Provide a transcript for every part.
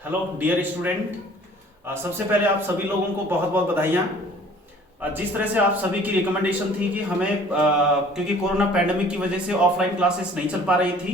Hello dear student. सबसे पहले आप सभी लोगों को बहुत बहुत बधाइयाँ। जिस तरह से आप सभी की रिकमेंडेशन थी कि हमें क्योंकि कोरोना पैंडेमिक की वजह से ऑफलाइन क्लासेस नहीं चल पा रही थी,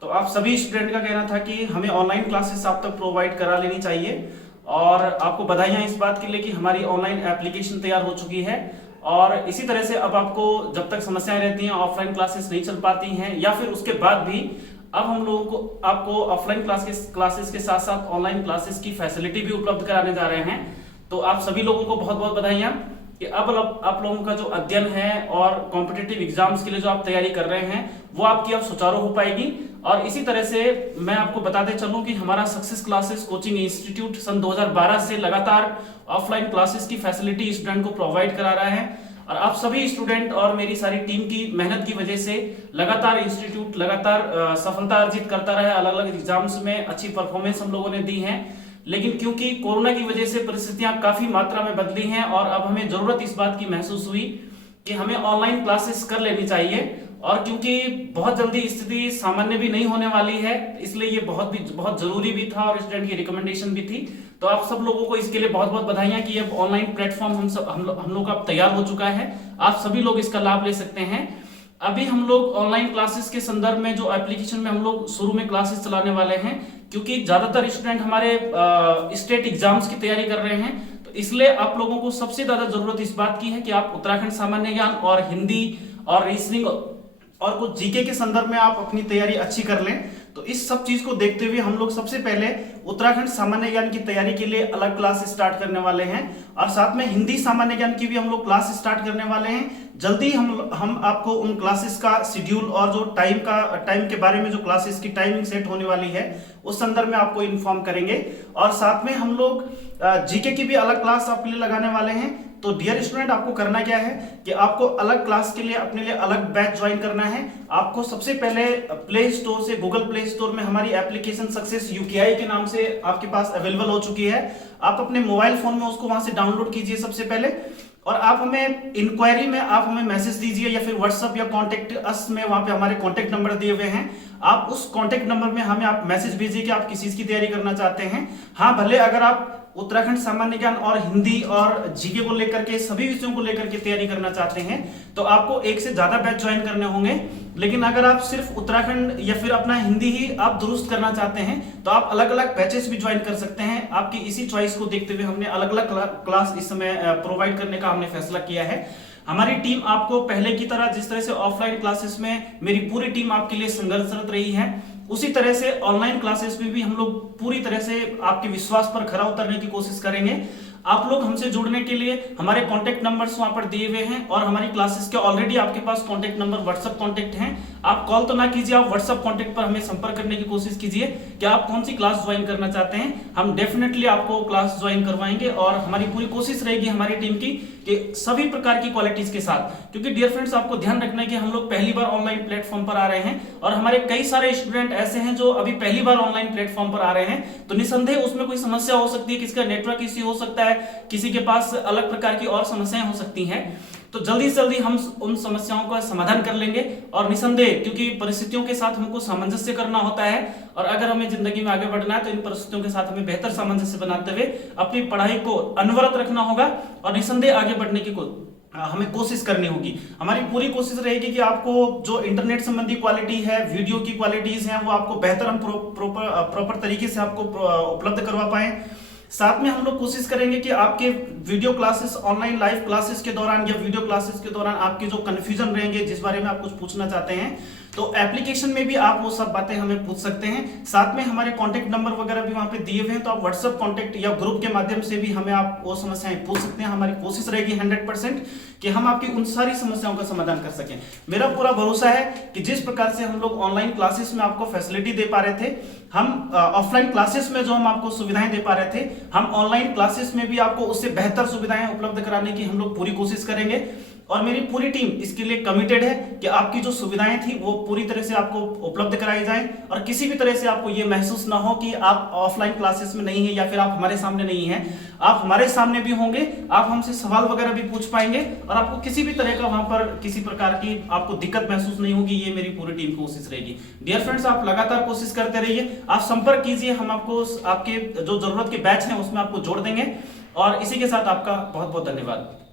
तो आप सभी स्टूडेंट का कहना था कि हमें ऑनलाइन क्लासेस आप तक प्रोवाइड करा लेनी चाहिए। और आपको बधाइयाँ इस बात के लिए कि हमारी ऑनलाइन एप्लीकेशन तैयार हो चुकी है। और इसी तरह से अब आपको जब तक समस्याएं रहती हैं, ऑफलाइन क्लासेस नहीं चल पाती हैं या फिर उसके बाद भी, अब हम लोगों को आपको ऑफलाइन क्लासेस के साथ साथ ऑनलाइन क्लासेस की फैसिलिटी भी उपलब्ध कराने जा रहे हैं। तो आप सभी लोगों को बहुत बहुत बधाइयाँ कि अब आप लोगों का जो अध्ययन है और कॉम्पिटिटिव एग्जाम्स के लिए जो आप तैयारी कर रहे हैं वो आपकी अब सुचारू हो पाएगी। और इसी तरह से मैं आपको बताते चलूं कि हमारा सक्सेस क्लासेस कोचिंग इंस्टीट्यूट सन 2012 से लगातार ऑफलाइन क्लासेस की फैसिलिटी स्टूडेंट को प्रोवाइड करा रहा है। और आप सभी स्टूडेंट और मेरी सारी टीम की मेहनत की वजह से लगातार इंस्टीट्यूट लगातार सफलता अर्जित करता रहा है। अलग अलग एग्जाम्स में अच्छी परफॉर्मेंस हम लोगों ने दी है। लेकिन क्योंकि कोरोना की वजह से परिस्थितियां काफी मात्रा में बदली हैं और अब हमें जरूरत इस बात की महसूस हुई कि हमें ऑनलाइन क्लासेस कर लेनी चाहिए। और क्योंकि बहुत जल्दी स्थिति सामान्य भी नहीं होने वाली है, इसलिए ये बहुत जरूरी भी था और स्टूडेंट की रिकमेंडेशन भी थी। तो आप सब लोगों को इसके लिए बहुत बहुत बधाइयां कि ये ऑनलाइन प्लेटफॉर्म हम लोग का तैयार हो चुका है। आप सभी लोग इसका लाभ ले सकते हैं। अभी हम लोग ऑनलाइन क्लासेस के संदर्भ में जो एप्लीकेशन में हम लोग शुरू में क्लासेस चलाने वाले हैं, क्योंकि ज्यादातर स्टूडेंट हमारे स्टेट एग्जाम्स की तैयारी कर रहे हैं, तो इसलिए आप लोगों को सबसे ज्यादा जरूरत इस बात की है कि आप उत्तराखंड सामान्य ज्ञान और हिंदी और रीजनिंग और कुछ जीके के संदर्भ में आप अपनी तैयारी अच्छी कर लें। तो इस सब चीज को देखते हुए हम लोग सबसे पहले उत्तराखंड सामान्य ज्ञान की तैयारी के लिए अलग क्लास स्टार्ट करने वाले हैं और साथ में हिंदी सामान्य ज्ञान की भी हम लोग क्लास स्टार्ट करने वाले हैं। जल्दी हम आपको उन क्लासेस का शेड्यूल और जो टाइम के बारे में जो क्लासेस की टाइमिंग सेट होने वाली है उस संदर्भ में आपको इन्फॉर्म करेंगे। और साथ में हम लोग जीके की भी अलग क्लास आपके लिए लगाने वाले हैं। तो डियर स्टूडेंट, आपको करना क्या है कि आपको अलग क्लास के लिए अपने लिए अलग बैच ज्वाइन करना है। आपको सबसे पहले प्ले स्टोर से, गूगल प्ले स्टोर में हमारी एप्लीकेशन सक्सेस यूकेआई के नाम से आपके पास अवेलेबल हो चुकी है। आप अपने मोबाइल फोन में उसको वहां से डाउनलोड कीजिए सबसे पहले, और आप हमें इंक्वायरी में आप हमें मैसेज दीजिए या फिर व्हाट्सएप या कॉन्टेक्ट अस में, वहां पे हमारे कॉन्टेक्ट नंबर दिए हुए हैं। आप उस कॉन्टेक्ट नंबर में हमें आप मैसेज भेजिए कि आप किस चीज की तैयारी करना चाहते हैं। हाँ, भले अगर आप उत्तराखंड सामान्य ज्ञान और हिंदी और जीके को लेकर के, सभी विषयों को लेकर के तैयारी करना चाहते हैं तो आपको एक से ज्यादा बैच ज्वाइन करने होंगे। लेकिन अगर आप सिर्फ उत्तराखंड या फिर अपना हिंदी ही आप दुरुस्त करना चाहते हैं तो आप अलग अलग बैचेस भी ज्वाइन कर सकते हैं। आपकी इसी चॉइस को देखते हुए हमने अलग अलग क्लास इस समय प्रोवाइड करने का हमने फैसला किया है। हमारी टीम आपको पहले की तरह, जिस तरह से ऑफलाइन क्लासेस में मेरी पूरी टीम आपके लिए संघर्षरत रही है, उसी तरह से ऑनलाइन क्लासेस में भी हम लोग पूरी तरह से आपके विश्वास पर खरा उतरने की कोशिश करेंगे। आप लोग हमसे जुड़ने के लिए हमारे कॉन्टेक्ट नंबर्स वहां पर दिए हुए हैं और हमारी क्लासेस के ऑलरेडी आपके पास कॉन्टेक्ट नंबर व्हाट्सएप कॉन्टेक्ट हैं। आप कॉल तो ना कीजिए, आप व्हाट्सएप कॉन्टेक्ट पर हमें संपर्क करने की कोशिश कीजिए कि आप कौन सी क्लास ज्वाइन करना चाहते हैं। हम डेफिनेटली आपको क्लास ज्वाइन करवाएंगे और हमारी पूरी कोशिश रहेगी हमारी टीम की कि सभी प्रकार की क्वालिटीज के साथ, क्योंकि डियर फ्रेंड्स आपको ध्यान रखना है कि हम लोग पहली बार ऑनलाइन प्लेटफॉर्म पर आ रहे हैं और हमारे कई सारे स्टूडेंट ऐसे हैं जो अभी पहली बार ऑनलाइन प्लेटफॉर्म पर आ रहे हैं। तो निसंदेह उसमें कोई समस्या हो सकती है, किसी का नेटवर्क इश्यू हो सकता है, किसी के पास अलग प्रकार की और समस्याएं हो सकती हैं। तो जल्दी से जल्दी हम उन समस्याओं का समाधान कर लेंगे। और निसंदेह, क्योंकि परिस्थितियों के साथ हमको सामंजस्य करना होता है और अगर हमें जिंदगी में आगे बढ़ना है तो इन परिस्थितियों के साथ हमें बेहतर सामंजस्य बनाते हुए अपनी पढ़ाई को अनवरत रखना होगा और निसंदेह आगे बढ़ने की हमें कोशिश करनी होगी। हमारी पूरी कोशिश रहेगी कि आपको जो इंटरनेट संबंधी क्वालिटी है, वीडियो की क्वालिटीज हैं, वो आपको बेहतर हम प्रॉपर तरीके से आपको उपलब्ध करवा पाए। साथ में हम लोग कोशिश करेंगे कि आपके video classes, online live classes के दौरान या वीडियो क्लासेस के दौरान आपके जो कंफ्यूजन रहेंगे, जिस बारे में आप कुछ पूछना चाहते हैं, तो एप्लीकेशन में भी आप वो सब बातें हमें पूछ सकते हैं। साथ में हमारे कॉन्टेक्ट नंबर वगैरह भी वहां पे दिए हुए हैं, तो आप व्हाट्सएप कॉन्टेक्ट या ग्रुप के माध्यम से भी हमें आप वो समस्याएं पूछ सकते हैं। हमारी कोशिश रहेगी 100% कि हम आपकी उन सारी समस्याओं का समाधान कर सकें। मेरा पूरा भरोसा है कि जिस प्रकार से हम लोग ऑनलाइन क्लासेस में आपको फैसिलिटी दे पा रहे थे, हम ऑफलाइन क्लासेस में जो हम आपको सुविधाएं दे पा रहे थे, हम ऑनलाइन क्लासेस में भी आपको उससे बेहतर सुविधाएं उपलब्ध कराने की हम लोग पूरी कोशिश करेंगे। और मेरी पूरी टीम इसके लिए कमिटेड है कि आपकी जो सुविधाएं थी वो पूरी तरह से आपको उपलब्ध कराई जाए और किसी भी तरह से आपको ये महसूस ना हो कि आप ऑफलाइन क्लासेस में नहीं है या फिर आप हमारे सामने नहीं है। आप हमारे सामने भी होंगे, आप हमसे सवाल वगैरह भी पूछ पाएंगे और आपको किसी भी तरह का वहां पर किसी प्रकार की आपको दिक्कत महसूस नहीं होगी। ये मेरी पूरी टीम की कोशिश रहेगी। डियर फ्रेंड्स, आप लगातार कोशिश करते रहिए, आप संपर्क कीजिए, हम आपको आपके जो जरूरत के बैच हैं उसमें आपको जोड़ देंगे। और इसी के साथ आपका बहुत बहुत धन्यवाद।